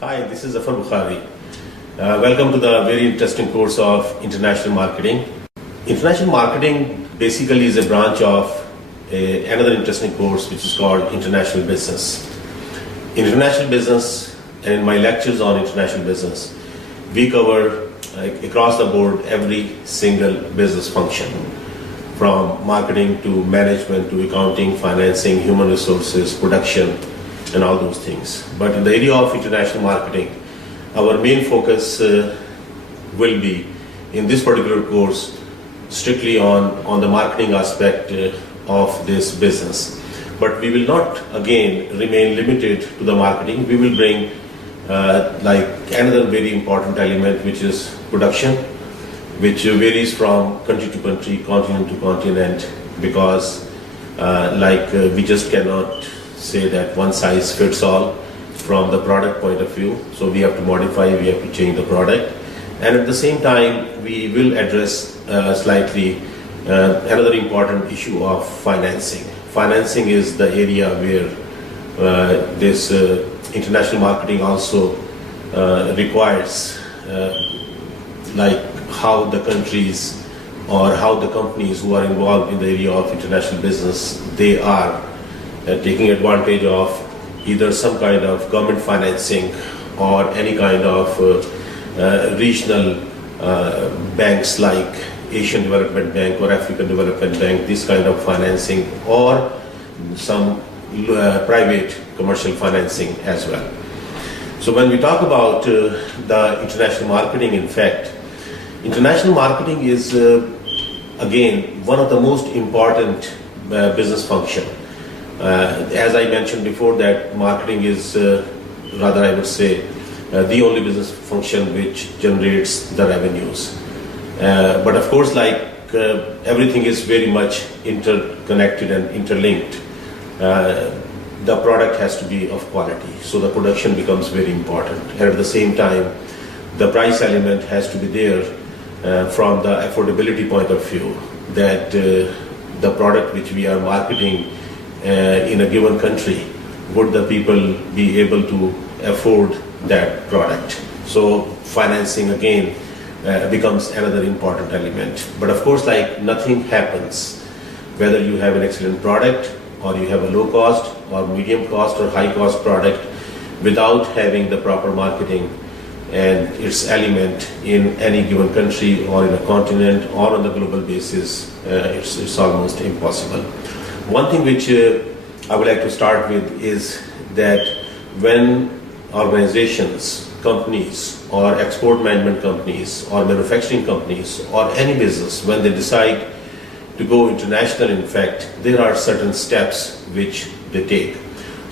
Hi, this is Zafar Bukhari. Welcome to the very interesting course of International Marketing. International Marketing basically is a branch of another interesting course which is called International Business. International Business, and in my lectures on International Business, we cover across the board every single business function, from marketing to management to accounting, financing, human resources, production, and all those things. But in the area of international marketing, our main focus will be in this particular course strictly on the marketing aspect of this business. But we will not again remain limited to the marketing. We will bring another very important element, which is production, which varies from country to country, continent to continent, because we just cannot say that one size fits all from the product point of view. So we have to modify, we have to change the product. And at the same time, we will address slightly another important issue of financing. Financing is the area where this international marketing also requires how the countries or how the companies who are involved in the area of international business, they are taking advantage of either some kind of government financing or any kind of regional banks like Asian Development Bank or African Development Bank, this kind of financing, or some private commercial financing as well. So when we talk about the international marketing, in fact, international marketing is again one of the most important business function. As I mentioned before, that marketing is rather, I would say, the only business function which generates the revenues. But of course, everything is very much interconnected and interlinked. The product has to be of quality, so the production becomes very important. And at the same time, the price element has to be there from the affordability point of view, that the product which we are marketing in a given country, would the people be able to afford that product? So financing again becomes another important element. But of course, nothing happens whether you have an excellent product or you have a low cost or medium cost or high cost product without having the proper marketing and its element in any given country or in a continent or on the global basis. It's almost impossible. One thing which I would like to start with is that when organizations, companies, or export management companies, or manufacturing companies, or any business, when they decide to go international, in fact, there are certain steps which they take.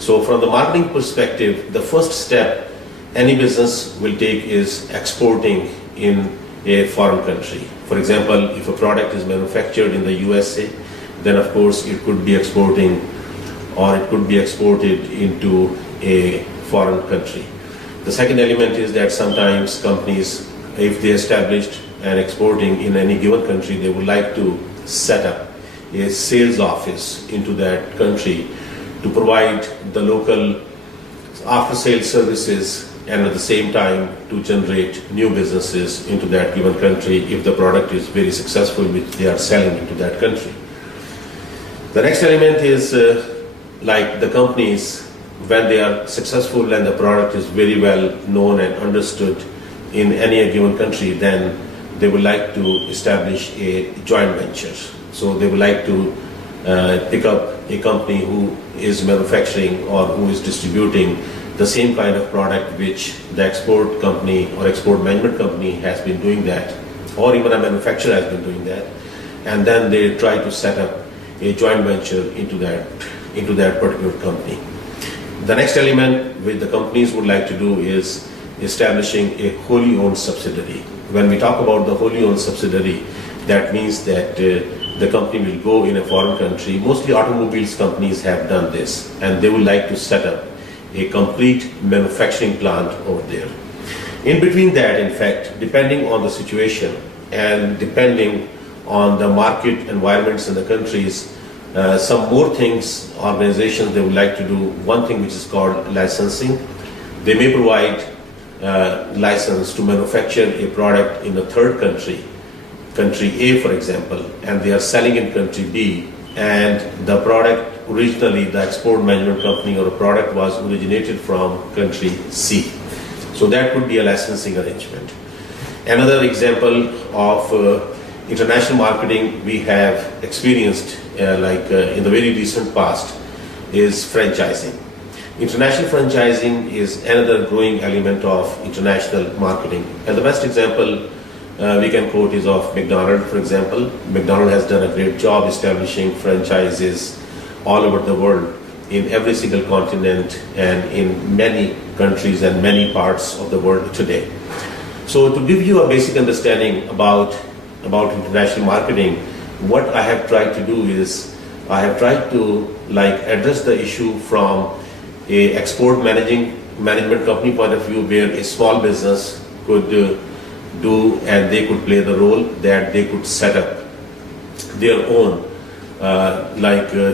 So from the marketing perspective, the first step any business will take is exporting in a foreign country. For example, if a product is manufactured in the USA, then of course it could be exporting or it could be exported into a foreign country. The second element is that sometimes companies, if they established and exporting in any given country, they would like to set up a sales office into that country to provide the local after-sales services and at the same time to generate new businesses into that given country if the product is very successful which they are selling into that country. The next element is the companies, when they are successful and the product is very well known and understood in any given country, then they would like to establish a joint venture. So they would like to pick up a company who is manufacturing or who is distributing the same kind of product which the export company or export management company has been doing that, or even a manufacturer has been doing that, and then they try to set up a joint venture into that particular company. The next element which the companies would like to do is establishing a wholly owned subsidiary. When we talk about the wholly owned subsidiary, that means that the company will go in a foreign country. Mostly automobiles companies have done this, and they would like to set up a complete manufacturing plant over there. In between that, in fact, depending on the situation and depending on the market environments in the countries, some more things organizations they would like to do. One thing which is called licensing. They may provide license to manufacture a product in a third country, country A for example, and they are selling in country B, and the product originally, the export management company or a product was originated from country C. So that would be a licensing arrangement. Another example of international marketing we have experienced in the very recent past is franchising. International franchising is another growing element of international marketing. And the best example we can quote is of McDonald's, for example. McDonald's has done a great job establishing franchises all over the world, in every single continent and in many countries and many parts of the world today. So to give you a basic understanding about international marketing, what I have tried to do is I have tried to address the issue from a export management company point of view, where a small business could do and they could play the role that they could set up their own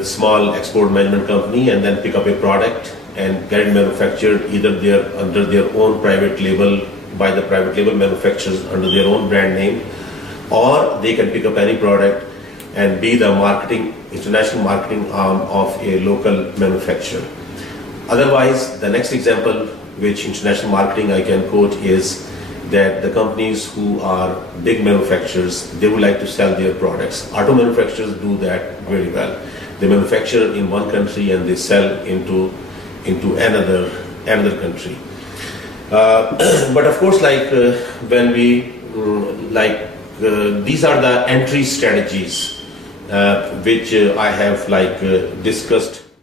small export management company and then pick up a product and get it manufactured either under their own private label by the private label manufacturers under their own brand name, or they can pick up any product and be the international marketing arm of a local manufacturer. Otherwise, the next example which international marketing I can quote is that the companies who are big manufacturers, they would like to sell their products. Auto manufacturers do that very well. They manufacture in one country and they sell into another country. But of course, when we these are the entry strategies which I have discussed